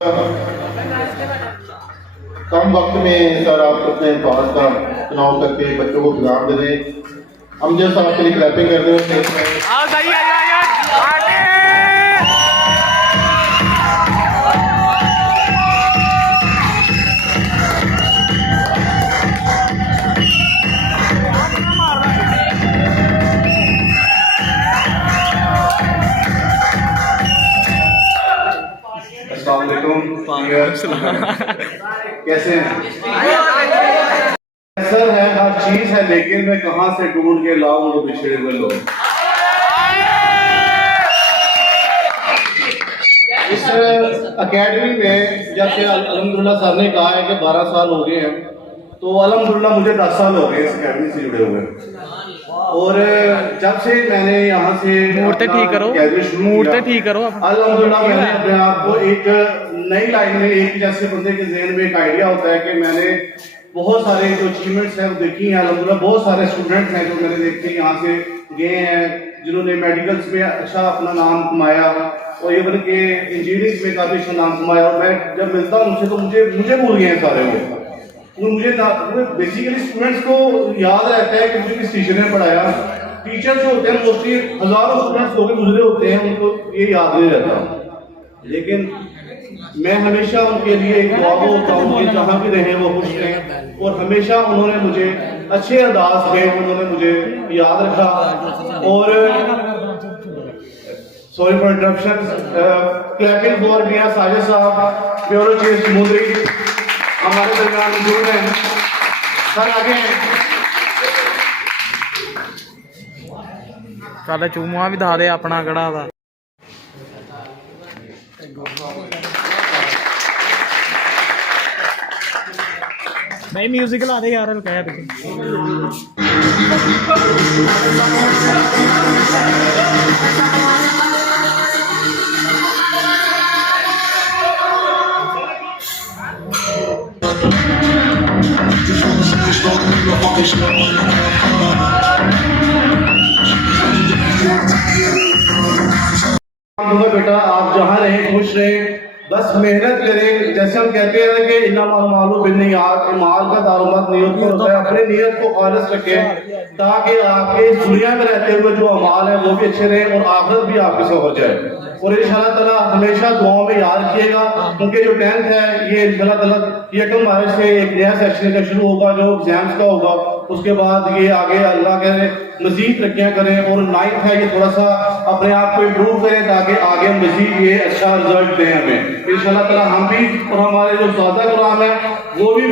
कम वक्त में सर आप अपने पास का चुनाव करके बच्चों को एग्जाम दे दें। हम जैसा आपके लिए क्लैपिंग कर रहे हैं। कैसे हैं सर? है हर चीज है, लेकिन मैं कहां से ढूंढ के लाऊं वो बिछड़े हुए लोग। इस अकेडमी में जैसे अल्हम्दुलिल्लाह सर ने कहा है कि 12 साल हो गए हैं, तो अल्हम्दुलिल्लाह मुझे 10 साल हो गए इस अकेडमी से जुड़े हुए। और जब से मैंने यहाँ से मूर्ति ठीक करो अल्हम्दुलिल्लाह मैंने अपने आप को एक नई लाइन में, एक जैसे बंदे के ज़हन में एक आइडिया होता है कि मैंने बहुत सारे जो अचीवमेंट्स हैं वो देखी हैं। अल्हम्दुलिल्लाह बहुत सारे स्टूडेंट हैं जो मैंने देखे यहाँ से गए हैं, जिन्होंने मेडिकल्स में अच्छा अपना नाम कमाया और इवन के इंजीनियरिंग में काफ़ी अच्छा नाम कमाया। और मैं जब मिलता हूँ उनसे तो मुझे भूल गए हैं सारे वो। मुझे बेसिकली स्टूडेंट्स को याद रहता है कि मुझे किस टीचर ने पढ़ाया। टीचर जो होते हैं मोस्टली हजारों स्टूडेंट्स होकर गुजरे होते हैं, उनको ये याद नहीं रहता। लेकिन मैं हमेशा उनके लिए एक दुआ होता हूँ कि जहाँ भी रहे वो खुश रहें। और हमेशा उन्होंने मुझे अच्छे अंदाज में उन्होंने मुझे याद रखा। और sorry for interruption, clapping for मियां साजिद साहब, ब्यूरो चीफ समुद्री हमारे दरमियान मौजूद हैं। सर आगे साले चूमुआ भी धा दे अपना कड़ा दा। नहीं म्यूजिक ला दे यार, कह बेटा आप जहाँ रहें खुश रहें, बस मेहनत करें। जैसे हम कहते हैं कि इन्ना मालूम बिन्नियात, माल का दारोमदार नियत पर होता है। अपने नियत को खालिस रखें ताकि आपके इस दुनिया में रहते हुए जो अमाल है वो भी अच्छे रहें और आखिरत भी आपकी सफर जाए। और इंशाअल्लाह ताला हमेशा दुआओं में याद रखिएगा, क्योंकि जो 10th है ये इंशाअल्लाह ताला 1 मार्च से एक नया सेक्शन का शुरू होगा जो एग्जाम्स का होगा। उसके बाद ये आगे अल्लाह के मजीद तरक्कियाँ करें। और 9th है ये थोड़ा सा अपने आप को इम्प्रूव करें ताकि आगे मजीद ये अच्छा रिजल्ट दें हमें इंशाअल्लाह ताला। हम भी और हमारे जो सादा कराम है वो भी